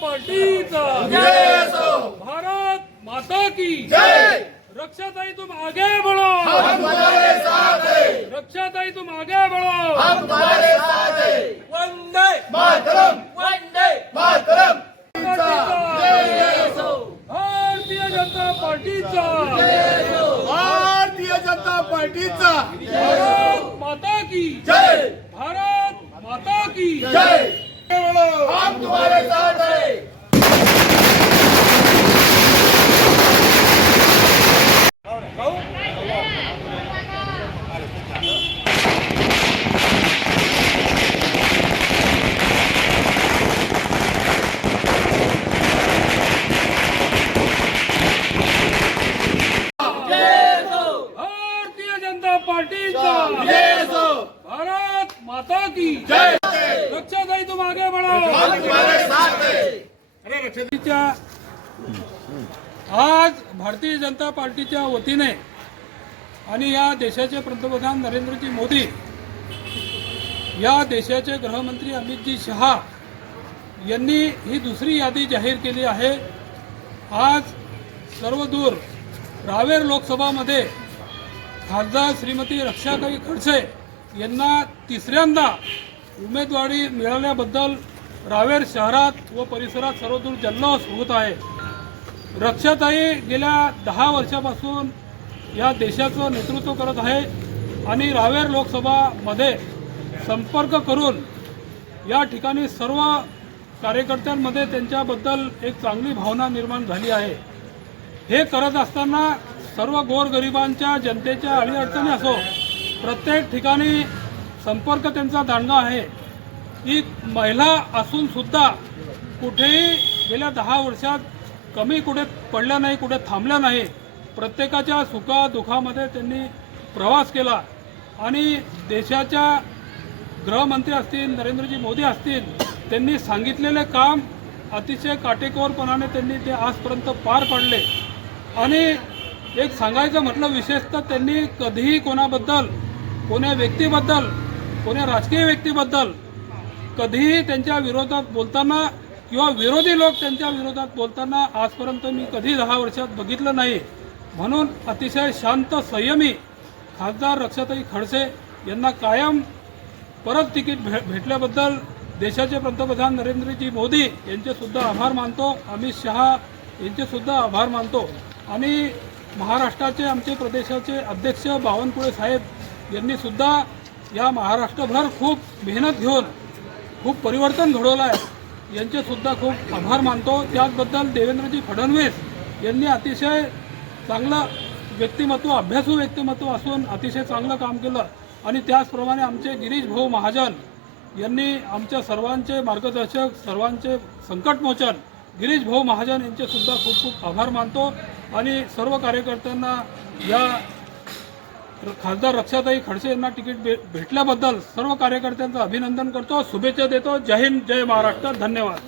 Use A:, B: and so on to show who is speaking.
A: पार्टीचा. भारत माता की. रक्षाताई तुम आगे बढ़ो. रक्षाताई तुम आगे बढ़ो.
B: वंदे.
C: मातरम.
B: वंदे.
C: मातरम.
A: भारतीय जनता पार्टीचा.
C: भारतीय जनता पार्टीचा.
A: भारत माता की.
C: जय.
A: भारत माता की.
C: जय हम तुम्हारे साथ हैं
A: भारतीय जनता पार्टीचा
C: जय सो
A: भारत माता की
C: जय।
A: रक्षाताई तुम आगे बढ़ो
C: हम तुम्हारे साथ हैं।
A: पार्टीच्या आज भारतीय जनता पार्टीच्या वतीने आणि या देशाचे पंतप्रधान नरेंद्रजी मोदी या देशाचे गृहमंत्री अमितजी शहा यांनी ही दुसरी यादी जाहीर केली आहे. आज सर्व दूर रावेर लोकसभामध्ये खासदार श्रीमती रक्षाताई खडसे यांना तिसऱ्यांदा उमेदवारी मिळाल्याबद्दल रावेर शहरात व परिसरात सर्वदूर जल्लोष होत आहे. रक्षाताई गेल्या दहा वर्षापासून या देशाचं नेतृत्व करत आहे आणि रावेर लोकसभामध्ये संपर्क करून या ठिकाणी सर्व कार्यकर्त्यांमध्ये त्यांच्याबद्दल एक चांगली भावना निर्माण झाली आहे. हे करत असताना सर्व गोरगरिबांच्या जनतेच्या अडीअडचणी असो प्रत्येक ठिकाणी संपर्क त्यांचा दांडगा आहे. की महिला असून सुद्धा कुठेही गेल्या दहा वर्षात कमी कुठे पडल्या नाही कुठे थांबल्या नाही. प्रत्येकाच्या सुखादुखामध्ये त्यांनी प्रवास केला. आणि देशाच्या गृहमंत्री असतील नरेंद्रजी मोदी असतील त्यांनी सांगितलेले काम अतिशय काटेकोरपणाने त्यांनी ते आजपर्यंत पार पाडले. आणि एक सांगायचं म्हटलं विशेषतः त्यांनी कधीही कोणाबद्दल कोण्या व्यक्तीबद्दल कोण्या राजकीय व्यक्तीबद्दल कधीही त्यांच्या विरोधात बोलताना किंवा विरोधी लोक त्यांच्या विरोधात बोलताना आजपर्यंत मी कधी दहा वर्षात बघितलं नाही. म्हणून अतिशय शांत संयमी खासदार रक्षाताई खडसे यांना कायम परत तिकीट भे भेटल्याबद्दल देशाचे पंतप्रधान नरेंद्रजी मोदी यांचेसुद्धा आभार मानतो. अमित शहा यांचेसुद्धा आभार मानतो. आणि महाराष्ट्राचे आमचे प्रदेशाचे अध्यक्ष बावनकुळे साहेब यांनी सुद्धा या महाराष्ट्रभर खूप मेहनत घेऊन खूप परिवर्तन घडवलं आहे यांचेसुद्धा खूप आभार मानतो. त्याचबद्दल देवेंद्रजी फडणवीस यांनी अतिशय चांगलं व्यक्तिमत्व अभ्यासू व्यक्तिमत्व असून अतिशय चांगलं काम केलं. आणि त्याचप्रमाणे आमचे गिरीश भाऊ महाजन यांनी आमच्या सर्वांचे मार्गदर्शक सर्वांचे संकटमोचन गिरीश भाऊ महाजन यांचे सुद्धा खूप खूप आभार मानतो. आणि सर्व कार्यकर्त्यांना या खासदार रक्षाताई खडसे यांना तिकीट भे भेटल्याबद्दल सर्व कार्यकर्त्यांचं अभिनंदन करतो शुभेच्छा देतो. जय हिंद जय महाराष्ट्र. धन्यवाद.